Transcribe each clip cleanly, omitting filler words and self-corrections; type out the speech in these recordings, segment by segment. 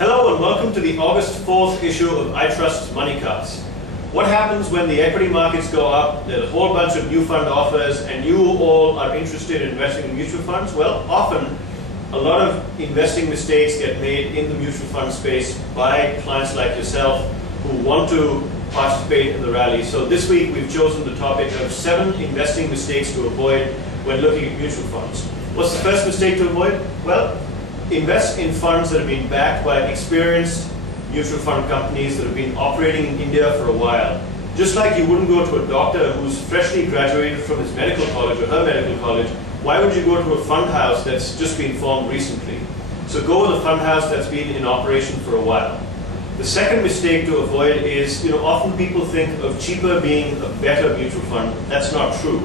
Hello and welcome to the August 4th issue of iTrust's MoneyCast. What happens when the equity markets go up, there's a whole bunch of new fund offers, and you all are interested in investing in mutual funds? Well, often a lot of investing mistakes get made in the mutual fund space by clients like yourself who want to participate in the rally. So this week we've chosen the topic of 7 investing mistakes to avoid when looking at mutual funds. What's the first mistake to avoid? Well, invest in funds that have been backed by experienced mutual fund companies that have been operating in India for a while. Just like you wouldn't go to a doctor who's freshly graduated from his medical college or her medical college, why would you go to a fund house that's just been formed recently? So go with a fund house that's been in operation for a while. The second mistake to avoid is, often people think of cheaper being a better mutual fund. That's not true.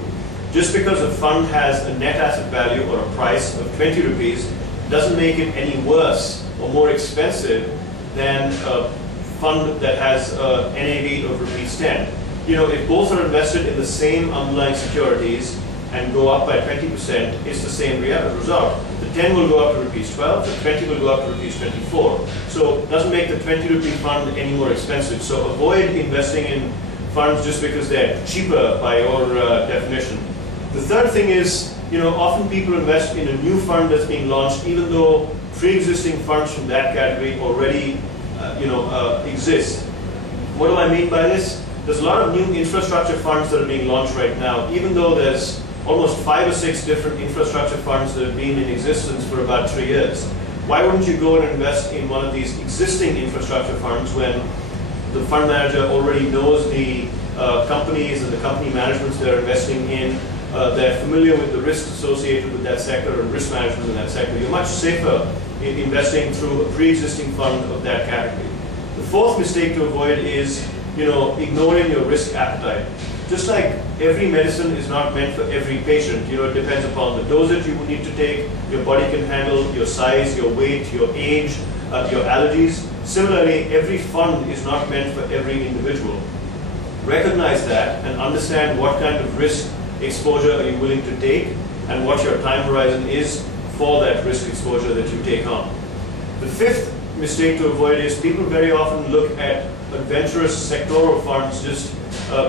Just because a fund has a net asset value or a price of 20 rupees doesn't make it any worse or more expensive than a fund that has a NAV of rupees 10. If both are invested in the same underlying securities and go up by 20%, it's the same result. The 10 will go up to rupees 12, the 20 will go up to rupees 24. So it doesn't make the 20 rupee fund any more expensive. So avoid investing in funds just because they're cheaper by your definition. The third thing is, often people invest in a new fund that's being launched even though pre-existing funds from that category already exist. What do I mean by this? There's a lot of new infrastructure funds that are being launched right now, even though there's almost 5 or 6 different infrastructure funds that have been in existence for about 3 years. Why wouldn't you go and invest in one of these existing infrastructure funds when the fund manager already knows the companies and the company managements they're investing in? They're familiar with the risks associated with that sector and risk management in that sector. You're much safer in investing through a pre-existing fund of that category. The fourth mistake to avoid is, ignoring your risk appetite. Just like every medicine is not meant for every patient, it depends upon the dosage you need to take, your body can handle, your size, your weight, your age, your allergies. Similarly, every fund is not meant for every individual. Recognize that and understand what kind of risk exposure are you willing to take and what your time horizon is for that risk exposure that you take on. The fifth mistake to avoid is people very often look at adventurous sectoral funds just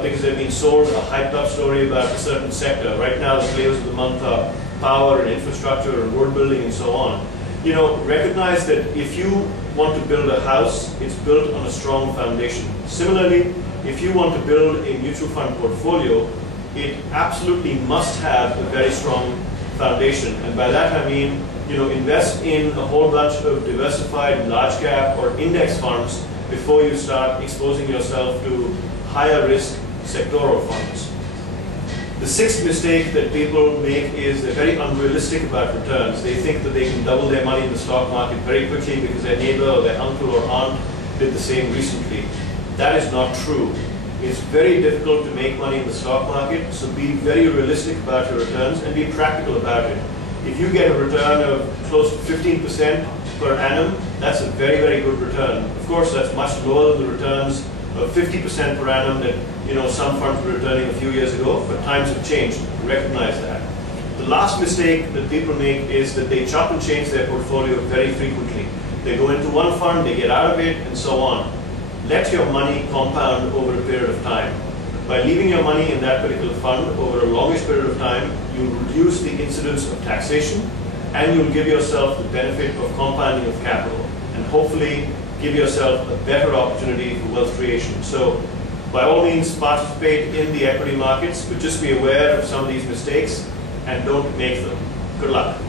because they've been sold a hyped up story about a certain sector. Right now the flavors of the month are power and infrastructure and road building and so on. Recognize that if you want to build a house, it's built on a strong foundation. Similarly, if you want to build a mutual fund portfolio, it absolutely must have a very strong foundation. And by that I mean, invest in a whole bunch of diversified large cap or index funds before you start exposing yourself to higher risk sectoral funds. The sixth mistake that people make is they're very unrealistic about returns. They think that they can double their money in the stock market very quickly because their neighbor or their uncle or aunt did the same recently. That is not true. It's very difficult to make money in the stock market, so be very realistic about your returns and be practical about it. If you get a return of close to 15% per annum, that's a very, very good return. Of course, that's much lower than the returns of 50% per annum that some funds were returning a few years ago, but times have changed. Recognize that. The last mistake that people make is that they chop and change their portfolio very frequently. They go into one fund, they get out of it, and so on. Let your money compound over a period of time. By leaving your money in that particular fund over a longish period of time, you reduce the incidence of taxation and you'll give yourself the benefit of compounding of capital and hopefully give yourself a better opportunity for wealth creation. So by all means participate in the equity markets, but just be aware of some of these mistakes and don't make them. Good luck.